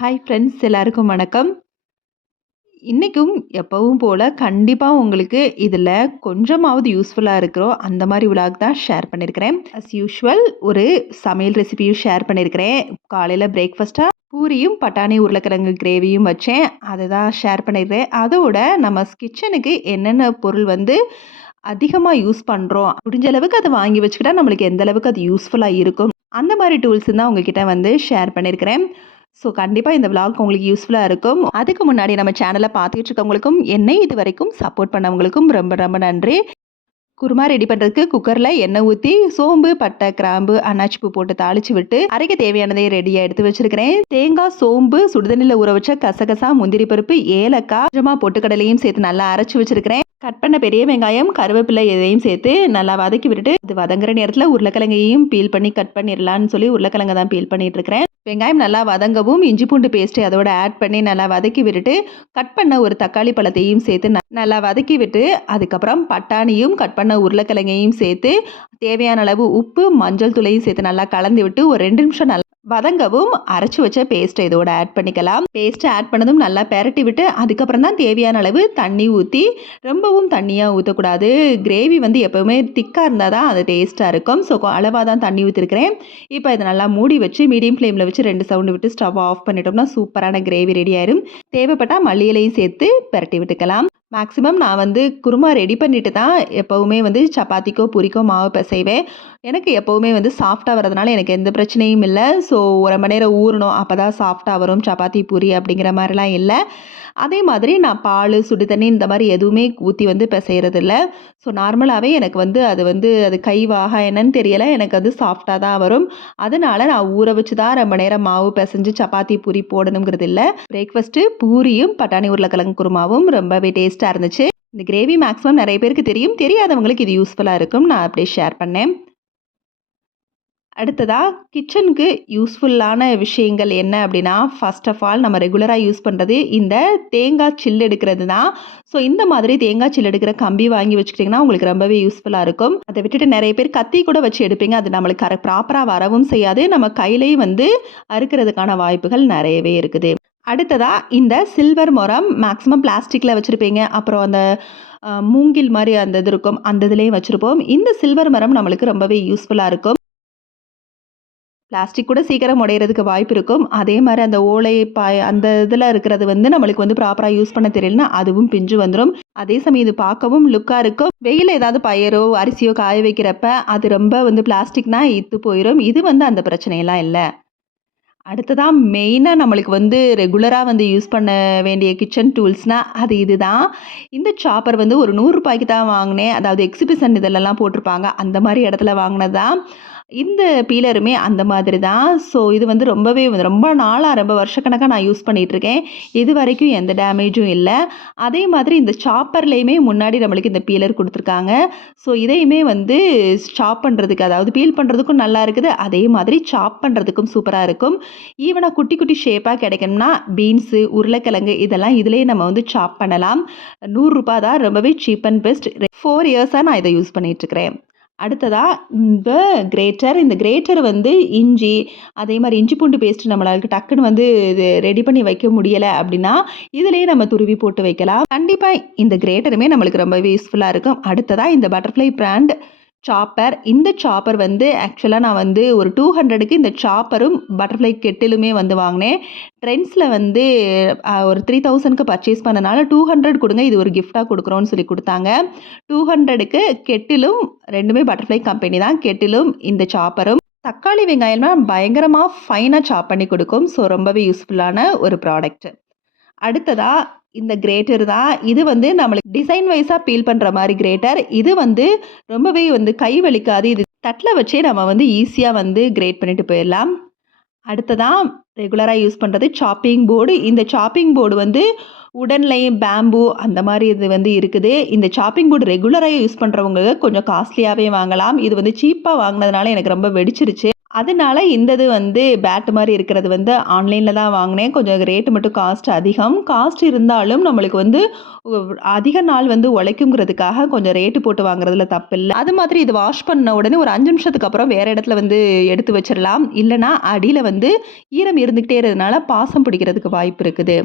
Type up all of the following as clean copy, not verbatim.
Hi friends, எல்லாருக்கும் வணக்கம். இன்றைக்கும் எப்பவும் போல் கண்டிப்பாக உங்களுக்கு இதில் கொஞ்சமாவது யூஸ்ஃபுல்லாக இருக்கிறோம் அந்த மாதிரி விலாக் தான் ஷேர் பண்ணியிருக்கிறேன். அஸ் யூஷுவல் ஒரு சமையல் ரெசிபியும் ஷேர் பண்ணியிருக்கிறேன். காலையில் பிரேக்ஃபாஸ்ட்டாக பூரியும் பட்டாணி உருளைக்கிழங்கு கிரேவியும் வச்சேன். அதை தான் ஷேர் பண்ணியிருக்கிறேன். அதோட நம்ம கிச்சனுக்கு என்னென்ன பொருள் அதிகமாக யூஸ் பண்ணுறோம், முடிஞ்ச அளவுக்கு அதை வாங்கி வச்சுக்கிட்டா நம்மளுக்கு எந்த அளவுக்கு அது யூஸ்ஃபுல்லாக இருக்கும், அந்த மாதிரி டூல்ஸ் தான் உங்ககிட்ட ஷேர் பண்ணியிருக்கிறேன். ஸோ கண்டிப்பாக இந்த விலாக் உங்களுக்கு யூஸ்ஃபுல்லாக இருக்கும். அதுக்கு முன்னாடி நம்ம சேனலை பார்த்துட்டு இருக்கவங்களுக்கும் என்னை இது வரைக்கும் சப்போர்ட் பண்ணவங்களுக்கும் ரொம்ப ரொம்ப நன்றி. குருமா ரெடி பண்ணுறதுக்கு குக்கரில் எண்ணெய் ஊற்றி சோம்பு, பட்டை, கிராம்பு, அன்னாச்சி பூ போட்டு தாளித்து விட்டு அரைக்க தேவையானதை ரெடியாக எடுத்து வச்சுருக்கிறேன். தேங்காய், சோம்பு, சுடுதண்ணியில் ஊற வச்ச கசகசா, முந்திரி பருப்பு, ஏலக்காய், கொஞ்சமாக பொட்டுக்கடலையும் சேர்த்து நல்லா அரைச்சி வச்சுருக்கிறேன். கட் பண்ண பெரிய வெங்காயம், கருவேப்பிலை எதையும் சேர்த்து நல்லா வதக்கி விட்டுட்டு அது வதங்குற நேரத்தில் உருளைக்கிழங்கையும் பீல் பண்ணி கட் பண்ணிடலான்னு சொல்லி உருளைக்கிழங்கை தான் பீல் பண்ணிட்டு இருக்கிறேன். வெங்காயம் நல்லா வதங்கவும் இஞ்சி பூண்டு பேஸ்ட்டு அதோட ஆட் பண்ணி நல்லா வதக்கி விட்டுட்டு கட் பண்ண ஒரு தக்காளி பழத்தையும் சேர்த்து நல்லா வதக்கி விட்டு அதுக்கப்புறம் பட்டாணியும் கட் பண்ண உருளைக்கிழங்கையும் சேர்த்து தேவையான அளவு உப்பு, மஞ்சள் தூளையும் சேர்த்து நல்லா கலந்து விட்டு ஒரு 2 நிமிஷம் நல்லா வதங்கவும் அரைச்சி வச்ச பேஸ்ட்டை இதோட ஆட் பண்ணிக்கலாம். பேஸ்ட்டை ஆட் பண்ணதும் நல்லா பெரட்டி விட்டு அதுக்கப்புறம் தான் தேவையான அளவு தண்ணி ஊற்றி, ரொம்பவும் தண்ணியாக ஊற்றக்கூடாது. கிரேவி எப்போவுமே திக்காக இருந்தால் தான் அது டேஸ்ட்டாக இருக்கும். ஸோ அளவாக தான் தண்ணி ஊற்றிருக்கிறேன். இப்போ இதை நல்லா மூடி வச்சு மீடியம் ஃப்ளேமில் வச்சு 2 சவுண்டு விட்டு ஸ்டவ் ஆஃப் பண்ணிட்டோம்னா சூப்பரான கிரேவி ரெடி ஆயிரும். தேவைப்பட்டால் மல்லி இலையும் சேர்த்து பெரட்டி விட்டுக்கலாம். மேக்ஸிமம் நான் குருமா ரெடி பண்ணிட்டு தான் எப்போவுமே சப்பாத்திக்கோ பூரிக்கோ மாவு பிசைவேன். எனக்கு எப்போவுமே சாஃப்டாக வரதுனால எனக்கு எந்த பிரச்சனையும் இல்லை. ஸோ 1 மணி நேரம் ஊறணும், அப்போ தான் சாஃப்டாக வரும் சப்பாத்தி பூரி அப்படிங்கிற மாதிரிலாம் இல்லை. அதே மாதிரி நான் பால், சுடு தண்ணி இந்த மாதிரி எதுவுமே ஊற்றி பிசைகிறதில்ல. ஸோ நார்மலாகவே எனக்கு அது கைவாக என்னன்னு தெரியலை, எனக்கு சாஃப்டாக தான் வரும். அதனால் நான் ஊற வச்சு தான் ரொம்ப நேரம் மாவு பிசைஞ்சு சப்பாத்தி பூரி போடணுங்கிறது இல்லை. பிரேக்ஃபாஸ்ட்டு பூரியும் பட்டாணி உருளைக்கிழங்கு குருமாவும் ரொம்பவே டேஸ்ட்டாக இருந்துச்சு. இந்த கிரேவி மேக்ஸிமம் நிறைய பேருக்கு தெரியும், தெரியாதவங்களுக்கு இது யூஸ்ஃபுல்லாக இருக்கும். நான் அப்படியே ஷேர் பண்ணேன். அடுத்ததாக கிச்சனுக்கு யூஸ்ஃபுல்லான விஷயங்கள் என்ன அப்படின்னா, ஃபர்ஸ்ட் ஆஃப் ஆல் நம்ம ரெகுலராக யூஸ் பண்ணுறது இந்த தேங்காய் சில் எடுக்கிறது தான். ஸோ இந்த மாதிரி தேங்காய் சில் எடுக்கிற கம்பி வாங்கி வச்சுக்கிட்டிங்கன்னா உங்களுக்கு ரொம்பவே யூஸ்ஃபுல்லாக இருக்கும். அதை விட்டுட்டு நிறைய பேர் கத்தி கூட வச்சு எடுப்பீங்க, அது நம்மளுக்கு ப்ராப்பராக வரவும் செய்யாது. நம்ம கையிலையும் அறுக்கிறதுக்கான வாய்ப்புகள் நிறையவே இருக்குது. அடுத்ததாக இந்த சில்வர் முறம் மேக்ஸிமம் பிளாஸ்டிக்கில் வச்சுருப்பீங்க. அப்புறம் அந்த மூங்கில் மாதிரி அந்த இது இருக்கும், அந்த இதுலேயும் வச்சுருப்போம். இந்த சில்வர் மரம் நம்மளுக்கு ரொம்பவே யூஸ்ஃபுல்லாக இருக்கும். பிளாஸ்டிக் கூட சீக்கிரம் உடையிறதுக்கு வாய்ப்பு இருக்கும். அதே மாதிரி அந்த ஓலை பாய் அந்த இதில் இருக்கிறது நம்மளுக்கு ப்ராப்பராக யூஸ் பண்ண தெரியலனா அதுவும் பிஞ்சு வந்துடும். அதே சமயம் இது பார்க்கவும் லுக்காக இருக்கும். வெயில் ஏதாவது பயரோ அரிசியோ காய வைக்கிறப்ப அது ரொம்ப பிளாஸ்டிக்னா இத்து போயிடும். இது அந்த பிரச்சனையெல்லாம் இல்லை. அடுத்ததான் மெயினாக நம்மளுக்கு ரெகுலராக யூஸ் பண்ண வேண்டிய கிச்சன் டூல்ஸ்னால் அது இதுதான். இந்த சாப்பர் ஒரு 100 ரூபாய்க்கு தான் வாங்கினேன். அதாவது எக்ஸிபிஷன் இதிலெல்லாம் போட்டிருப்பாங்க, அந்த மாதிரி இடத்துல வாங்கினது தான். இந்த பீலருமே அந்த மாதிரி தான். ஸோ இது ரொம்பவே ரொம்ப நாளாக ரொம்ப வருஷக்கணக்காக நான் யூஸ் பண்ணிகிட்ருக்கேன். இது வரைக்கும் எந்த டேமேஜும் இல்லை. அதே மாதிரி இந்த சாப்பர்லேயுமே முன்னாடி நம்மளுக்கு இந்த பீலர் கொடுத்துருக்காங்க. ஸோ இதையுமே சாப் பண்ணுறதுக்கு, அதாவது பீல் பண்ணுறதுக்கும் நல்லா இருக்குது, அதே மாதிரி சாப் பண்ணுறதுக்கும் சூப்பராக இருக்கும். ஈவனாக குட்டி குட்டி ஷேப்பாக கிடைக்கணும்னா பீன்ஸு, உருளைக்கிழங்கு இதெல்லாம் இதிலே நம்ம சாப் பண்ணலாம். 100 ரூபா தான், ரொம்பவே சீப் அண்ட் பெஸ்ட். 4 இயர்ஸாக நான் இதை யூஸ் பண்ணிகிட்ருக்கிறேன். அடுத்ததாக இந்த கிரேட்டர் இஞ்சி, அதே மாதிரி இஞ்சி பூண்டு பேஸ்ட் நம்மளுக்கு டக்குன்னு இது ரெடி பண்ணி வைக்க முடியலை அப்படின்னா இதிலே நம்ம துருவி போட்டு வைக்கலாம். கண்டிப்பாக இந்த கிரேட்டருமே நம்மளுக்கு ரொம்பவே யூஸ்ஃபுல்லாக இருக்கும். அடுத்ததாக இந்த பட்டர்ஃப்ளை பிராண்ட் சாப்பர். இந்த சாப்பர் ஆக்சுவலாக நான் ஒரு 200க்கு இந்த சாப்பரும் பட்டர்ஃப்ளை கெட்டிலுமே வாங்கினேன். ட்ரெண்ட்ஸில் ஒரு 3000க்கு பர்ச்சேஸ் பண்ணனால 200 கொடுங்க, இது ஒரு கிஃப்டாக கொடுக்குறோன்னு சொல்லி கொடுத்தாங்க. 200க்கு கெட்டிலும், ரெண்டுமே பட்டர்ஃப்ளை கம்பெனி தான், கெட்டிலும் இந்த சாப்பரும். தக்காளி வெங்காயம்லாம் பயங்கரமாக ஃபைனாக சாப் பண்ணி கொடுக்கும். ஸோ ரொம்பவே யூஸ்ஃபுல்லான ஒரு ப்ராடக்ட். அடுத்ததாக இந்த கிரேட்டர் தான். இது நம்மளுக்கு டிசைன் வைஸாக பீல் பண்ணுற மாதிரி கிரேட்டர். இது ரொம்பவே கை வலிக்காது. இது தட்டில் வச்சே நம்ம ஈஸியாக கிரேட் பண்ணிட்டு போயிடலாம். அடுத்ததான் ரெகுலராக யூஸ் பண்ணுறது சாப்பிங் போர்டு. இந்த சாப்பிங் போர்டு உடன்லையும் பேம்பு அந்த மாதிரி இது இருக்குது. இந்த சாப்பிங் போர்டு ரெகுலராக யூஸ் பண்ணுறவங்க கொஞ்சம் காஸ்ட்லியாகவே வாங்கலாம். இது சீப்பாக வாங்கினதுனால எனக்கு ரொம்ப வெடிச்சிருச்சு. அதனால இந்த இது வந்து பேட் மாரி இருக்கிறது வந்து ஆன்லைன்ல தான் வாங்கினேன். கொஞ்சம் ரேட்டு மட்டும் காஸ்ட் அதிகம். காஸ்ட் இருந்தாலும் நம்மளுக்கு வந்து ஒ அதிக நாள் வந்து உழைக்குங்கிறதுக்காக கொஞ்சம் ரேட்டு போட்டு வாங்குறதுல தப்பில்ல. அது மாதிரி இது வாஷ் பண்ண உடனே ஒரு 5 நிமிஷத்துக்கு அப்புறம் வேற இடத்துல வந்து எடுத்து வச்சிரலாம். இல்லன்னா அடியில வந்து ஈரம் இருந்துகிட்டே இருக்கிறதுனால பாசம் பிடிக்கிறதுக்கு வாய்ப்பு இருக்குது.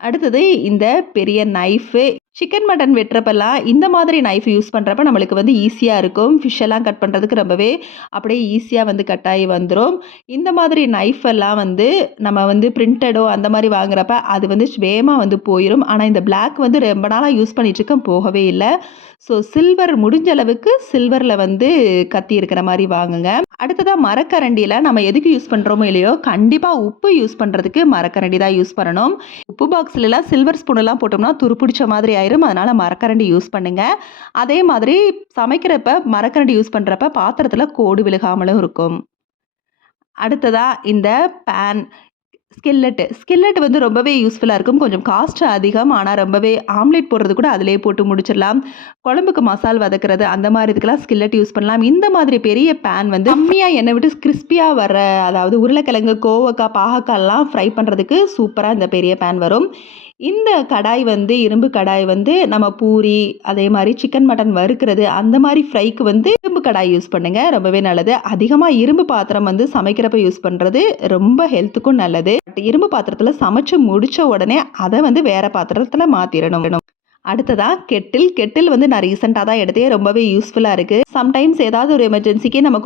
அடுத்தது இந்த பெரிய நைஃபு. சிக்கன், மட்டன் வெட்டுறப்பலாம் இந்த மாதிரி நைஃப் யூஸ் பண்ணுறப்ப நம்மளுக்கு வந்து ஈஸியா இருக்கும். ஃபிஷ் எல்லாம் கட் பண்ணுறதுக்கு ரொம்பவே அப்படியே ஈஸியா வந்து கட் ஆகி வந்துரும். இந்த மாதிரி நைஃப் எல்லாம் வந்து நம்ம வந்து பிரிண்டடோ அந்த மாரி வாங்குறப்ப அது வந்து வேகமா வந்து போயிரும். ஆனா இந்த பிளாக் வந்து ரொம்ப நாளா யூஸ் பண்ணிட்டுருக்கேன், போகவே இல்ல. ஸோ சில்வர் முடிஞ்ச அளவுக்கு சில்வர்ல வந்து கத்தி இருக்கிற மாரி வாங்குங்க. அடுத்ததா மரக்கரண்டியில நம்ம எதுக்கு யூஸ் பண்ணுறோமோ இல்லையோ, கண்டிப்பா உப்பு யூஸ் பண்ணுறதுக்கு மரக்கரண்டி தான் யூஸ் பண்ணணும். உப்பு பாக்ஸ்லலாம் சில்வர் ஸ்பூனெல்லாம் போட்டோம்னா துருப்பிடிச்ச மாதிரி ஆயிரும். அதனால மரக்கரண்டி யூஸ் பண்ணுங்க. அதே மாதிரி சமைக்கிறப்ப மரக்கரண்டி யூஸ் பண்றப்ப பாத்திரத்துல கோடு விழுகாமலும் இருக்கும். அடுத்ததா இந்த பேன், ஸ்கில்லெட் வந்து ரொம்பவே யூஸ்ஃபுல்லா இருக்கும். கொஞ்சம் காஸ்ட் அதிகம். ஆனா ரொம்பவே ஆம்லெட் போடுறது கூட அதிலேயே போட்டு முடிச்சிடலாம். குழம்புக்கு மசால் வதக்குறது அந்த மாரி இதுக்கெல்லாம் ஸ்கில்லெட் யூஸ் பண்ணலாம். இந்த மாதிரி பெரிய பேன் வந்து கம்மியா எண்ணெய் விட்டு கிரிஸ்பியா வர, அதாவது உருளைக்கிழங்கு, கோவக்காய், பாகக்காய்லாம் ஃப்ரை பண்ணுறதுக்கு சூப்பரா இந்த பெரிய பேன் வரும். இந்த கடாய் வந்து இரும்பு கடாய் வந்து நம்ம பூரி, அதே மாரி சிக்கன், மட்டன் வறுக்கிறது அந்த மாரி ஃப்ரைக்கு வந்து இரும்பு கடாய் யூஸ் பண்ணுங்க. ரொம்பவே நல்லது. அதிகமா இரும்பு பாத்திரம் வந்து சமைக்கிறப்ப யூஸ் பண்றது ரொம்ப ஹெல்த்துக்கும் நல்லது. இரும்பு பாத்திரத்துல சமைச்சு முடிச்ச உடனே அத வந்து வேற பாத்திரத்துல மாத்திரணும். அடுத்ததா கெட்டில் வந்து நான் ரீசெண்டா தான் எடுத்தேன். ரொம்பவே யூஸ்ஃபுல்லா இருக்கு. சம்டைம்ஸ் ஏதாவது ஒரு எமர்ஜென்சிக்கு நம்ம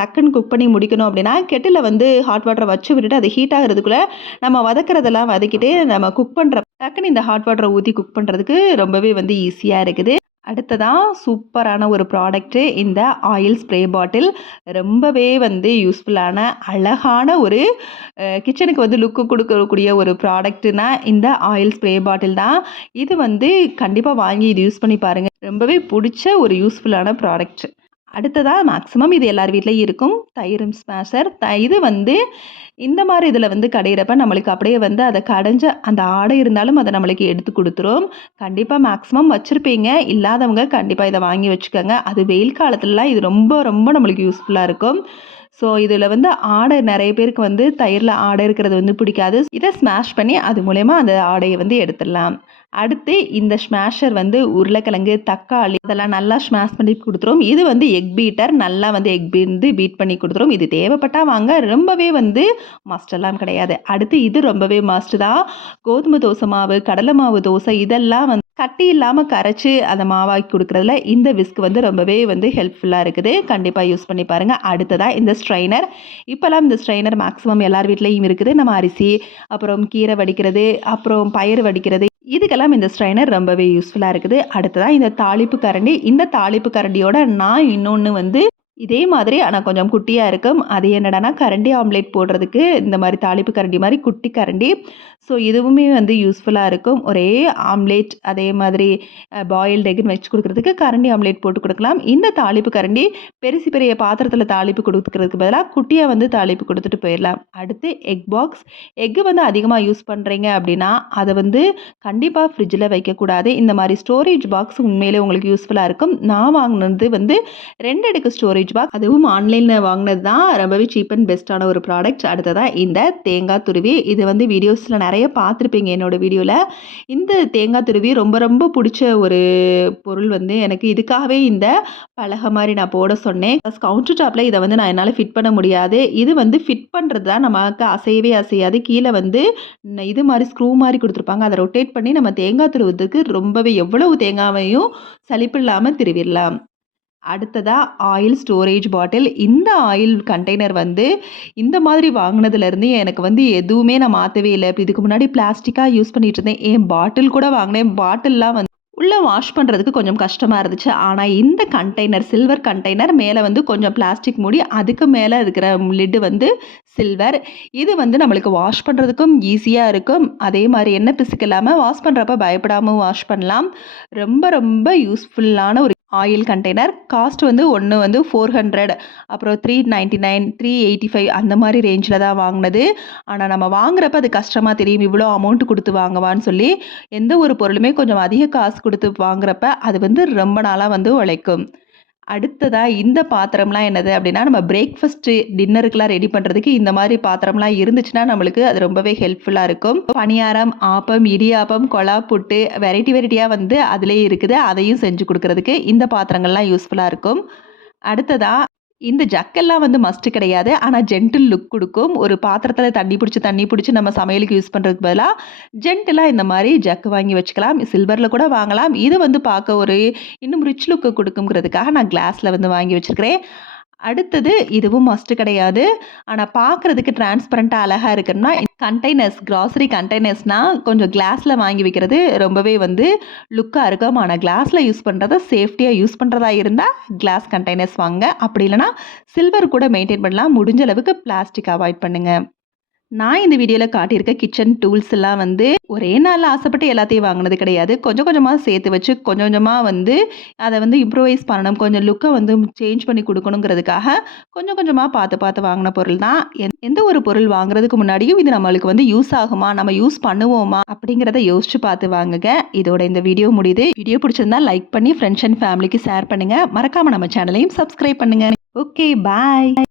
டக்குன்னு குக் பண்ணி முடிக்கணும் அப்படின்னா, கெட்டில்ல வந்து ஹாட் வாட்டர வச்சு விட்டுட்டு அது ஹீட் ஆகுறதுக்குள்ள நம்ம வதக்குறதெல்லாம் வதக்கிட்டு நம்ம குக் பண்ற டக்குன்னு இந்த ஹாட் வாட்டர ஊத்தி குக் பண்றதுக்கு ரொம்பவே வந்து ஈஸியா இருக்குது. அடுத்ததா சூப்பரான ஒரு ப்ராடக்ட்டு இந்த ஆயில் ஸ்ப்ரே பாட்டில். ரொம்பவே வந்து யூஸ்ஃபுல்லான அழகான ஒரு கிச்சனுக்கு வந்து லுக்கு குடுக்கக்கூடிய ஒரு ப்ராடக்ட்டுனா இந்த ஆயில் ஸ்ப்ரே பாட்டில் தான். இது வந்து கண்டிப்பா வாங்கி இது யூஸ் பண்ணி பாருங்க. ரொம்பவே புடிச்ச ஒரு யூஸ்ஃபுல்லான ப்ராடக்ட். அடுத்ததா மேக்ஸிமம் இது எல்லார் வீட்லயும் இருக்கும். தயிர் ஸ்மாஷர். இது வந்து இந்த மாரி இதில வந்து கடையிறப்ப நம்மளுக்கு அப்படியே வந்து அத கடைஞ்ச அந்த ஆடை இருந்தாலும் அத நம்மளுக்கு எடுத்து குடுத்துரும். கண்டிப்பா மேக்ஸிமம் வச்சிருப்பீங்க. இல்லாதவங்க கண்டிப்பா இத வாங்கி வச்சுக்கோங்க. அது வெயில் காலத்துலலாம் இது ரொம்ப ரொம்ப நம்மளுக்கு யூஸ்ஃபுல்லா இருக்கும். ஸோ இதில வந்து ஆடை நெறைய பேருக்கு வந்து தயிர்ல ஆடை இருக்கிறது வந்து பிடிக்காது. இத ஸ்மாஷ் பண்ணி அது மூலியமா அந்த ஆடைய வந்து எடுத்துடலாம். அடுத்து இந்த ஸ்மாஷர் வந்து உருளைக்கிழங்கு, தக்காளி அதெல்லாம் நல்லா ஸ்மாஷ் பண்ணி குடுத்துரும். இது வந்து எக் பீட்டர். நல்லா வந்து எக் வந்து பீட் பண்ணி குடுத்துரும். இது தேவைப்பட்டா வாங்க. ரொம்பவே வந்து மஸ்ட் எல்லாம் கிடையாது. அடுத்து இது ரொம்பவே மஸ்ட் தான். கோதுமை தோசை மாவு, கடலை மாவு தோசை இதெல்லாம் வந்து கட்டி இல்லாம கரைச்சு அத மாவாக்கி குடுக்குறதுல இந்த விஸ்க் வந்து ரொம்பவே வந்து ஹெல்ப்ஃபுல்லா இருக்குது. கண்டிப்பா யூஸ் பண்ணி பாருங்க. அடுத்ததா இந்த ஸ்ட்ரெய்னர். இப்பலாம் இந்த ஸ்ட்ரெய்னர் மேக்ஸிமம் எல்லார் வீட்லயும் இருக்குது. நம்ம அரிசி, அப்புறம் கீரை வடிக்கிறது, அப்புறம் பயறு வடிக்கிறது இதுக்கெல்லாம் இந்த ஸ்ட்ரெய்னர் ரொம்பவே யூஸ்ஃபுல்லா இருக்குது. அடுத்ததா இந்த தாளிப்பு கரண்டி. இந்த தாளிப்பு கரண்டியோட நான் இன்னொன்னு வந்து இதே மாதிரி ஆனா கொஞ்சம் குட்டியா இருக்கும். அது என்னடான்னா கரண்டி ஆம்லெட் போடுறதுக்கு இந்த மாரி தாளிப்பு கரண்டி மாரி குட்டி கரண்டி. ஸோ இதுவுமே வந்து யூஸ்ஃபுல்லா இருக்கும். ஒரே ஆம்லேட் அதே மாதிரி பாயில்டு எக்குன்னு வச்சு குடுக்குறதுக்கு கரண்டி ஆம்லேட் போட்டு குடுக்கலாம். இந்த தாளிப்பு கரண்டி பெரிய பாத்திரத்தில தாளிப்பு குடுக்குறதுக்கு பதிலா குட்டியா வந்து தாளிப்பு குடுத்துட்டு போயிரலாம். அடுத்து எக் பாக்ஸ். எக்கு வந்து அதிகமா யூஸ் பண்றீங்க அப்படின்னா, அத வந்து கண்டிப்பா ஃப்ரிட்ஜில வைக்கக்கூடாது. இந்த மாரி ஸ்டோரேஜ் பாக்ஸ் உண்மையிலே உங்களுக்கு யூஸ்ஃபுல்லா இருக்கும். நான் வாங்குனது வந்து 2 அடுக்கு ஸ்டோரேஜ் பாக்ஸ். அதுவும் ஆன்லைன்ல வாங்குனது தான். ரொம்பவே சீப் அண்ட் பெஸ்ட்டான ஒரு ப்ராடக்ட். அடுத்ததா இந்த தேங்காய் துருவி. இது வந்து வீடியோஸ்ல நெறைய பார்த்துருப்பீங்க என்னோட வீடியோல. இந்த தேங்காய் துருவி ரொம்ப ரொம்ப புடிச்ச ஒரு பொருள் வந்து எனக்கு. இதுக்காகவே இந்த பலகை மாரி நான் போட சொன்னேன். கவுண்டர் டாப்ல இத வந்து நான் என்னால ஃபிட் பண்ண முடியாது. இது வந்து ஃபிட் பண்றது தான் நமக்கு அசையவே அசையாது. கீழ வந்து இது மாரி ஸ்க்ரூ மாரி குடுத்துருப்பாங்க. அத ரொட்டேட் பண்ணி நம்ம தேங்காய் துருவுறதுக்கு ரொம்பவே எவ்வளவு தேங்காவையும் சலிப்பில்லாம திருவிறலாம். அடுத்ததா ஆயில் ஸ்டோரேஜ் பாட்டில். இந்த ஆயில் கண்டெய்னர் வந்து இந்த மாதிரி வாங்குனதுலேருந்து எனக்கு வந்து எதுவுமே நான் மாத்தவே இல்ல. இப்ப இதுக்கு முன்னாடி பிளாஸ்டிக்கா யூஸ் பண்ணிட்டு இருந்தேன். பாட்டில் கூட வாங்குனேன். பாட்டில்லாம் வந்து உள்ள வாஷ் பண்றதுக்கு கொஞ்சம் கஷ்டமா இருந்துச்சு. ஆனா இந்த கண்டெய்னர் சில்வர் கண்டெய்னர் மேல வந்து கொஞ்சம் பிளாஸ்டிக் மூடி, அதுக்கு மேல இருக்கிற லிட் வந்து சில்வர். இது வந்து நம்மளுக்கு வாஷ் பண்றதுக்கும் ஈஸியா இருக்கும். அதே மாரி எண்ணெய் பிசுக்கு இல்லாம வாஷ் பண்றப்ப பயப்படாம வாஷ் பண்ணலாம். ரொம்ப ரொம்ப யூஸ்ஃபுல்லான ஒரு ஆயில் கண்டெய்னர். காஸ்ட் வந்து ஒண்ணு வந்து 400 அப்புறம் 399, 385 அந்த மாரி ரேஞ்சில தான் வாங்குனது. ஆனா நம்ம வாங்குறப்ப அது கஷ்டமா தெரியும். இவ்வளோ அமௌண்ட் குடுத்து வாங்கவான்னு சொல்லி. எந்த ஒரு பொருளுமே கொஞ்சம் அதிக காசு குடுத்து வாங்குறப்ப அது வந்து ரொம்ப நாளா வந்து உழைக்கும். அடுத்ததா இந்த பாத்திரம்லாம் என்னது அப்படின்னா, நம்ம பிரேக்ஃபாஸ்ட்டு, டின்னருக்குலாம் ரெடி பண்ணுறதுக்கு இந்த மாதிரி பாத்திரம்லாம் இருந்துச்சுன்னா, நம்மளுக்கு அது ரொம்பவே ஹெல்ப்ஃபுல்லா இருக்கும். பணியாரம், ஆப்பம், இடியாப்பம், கொழா புட்டு வெரைட்டியா வந்து அதிலேயே இருக்குது. அதையும் செஞ்சு குடுக்குறதுக்கு இந்த பாத்திரங்கள்லாம் யூஸ்ஃபுல்லா இருக்கும். அடுத்ததா இந்த ஜக்கெல்லாம் வந்து மஸ்ட் கிடையாது. ஆனா ஜென்டில் லுக் குடுக்கும். ஒரு பாத்திரத்தில தண்ணி புடிச்சு நம்ம சமையலுக்கு யூஸ் பண்றதுக்கு பதிலா, ஜென்டிலா இந்த மாரி ஜக் வாங்கி வச்சுக்கலாம். சில்வர்ல கூட வாங்கலாம். இது வந்து பார்க்க ஒரு இன்னும் ரிச் லுக் குடுக்கும்ங்கிறதுக்காக நான் கிளாஸ்ல வந்து வாங்கி வச்சிருக்கிறேன். அடுத்தது இதுவும் மஸ்ட் கிடையாது. ஆனா பார்க்கறதுக்கு டிரான்ஸ்பரன்ட்டா அழகா இருக்கணும்னா, கண்டெய்னர்ஸ் கிராசரி கண்டெய்னர்ஸ்னா கொஞ்சம் கிளாஸ்ல வாங்கி வைக்கிறது ரொம்பவே வந்து லுக்கா இருக்கும். ஆனா கிளாஸ்ல யூஸ் பண்றத சேஃப்டியா யூஸ் பண்றதா இருந்தா கிளாஸ் கண்டெய்னர்ஸ் வாங்குங்க. அப்படி இல்லன்னா சில்வர் கூட மெயின்டெயின் பண்ணலாம். முடிஞ்ச அளவுக்கு பிளாஸ்டிக் அவாய்ட் பண்ணுங்க. நான் இந்த வீடியோல காட்டியிருக்க கிச்சன் டூல்ஸ் எல்லாம் வந்து ஒரே நாள்ல ஆசைப்பட்டு எல்லாத்தையும் வாங்குனது கிடையாது. கொஞ்சம் கொஞ்சமா சேர்த்து வச்சு, கொஞ்சம் கொஞ்சமா வந்து அத வந்து இம்ப்ரூவைஸ் பண்ணணும். கொஞ்சம் லுக்க வந்து சேஞ்ச் பண்ணி குடுக்கணுங்கிறதுக்காக, கொஞ்சம் கொஞ்சமா பார்த்து பார்த்து வாங்குன பொருள் தான். எந்த ஒரு பொருள் வாங்குறதுக்கு முன்னாடியும் இது நம்மளுக்கு வந்து யூஸ் ஆகுமா? நம்ம யூஸ் பண்ணுவோமா? அப்படிங்கிறத யோசிச்சு பார்த்து வாங்குங்க. இதோட இந்த வீடியோ முடியுது. வீடியோ பிடிச்சிருந்தா லைக் பண்ணி ஃப்ரெண்ட்ஸ் அண்ட் ஃபேமிலிக்கு ஷேர் பண்ணுங்க. மறக்காம நம்ம சேனலையும் சப்ஸ்கிரைப் பண்ணுங்க. ஓகே, பாய்.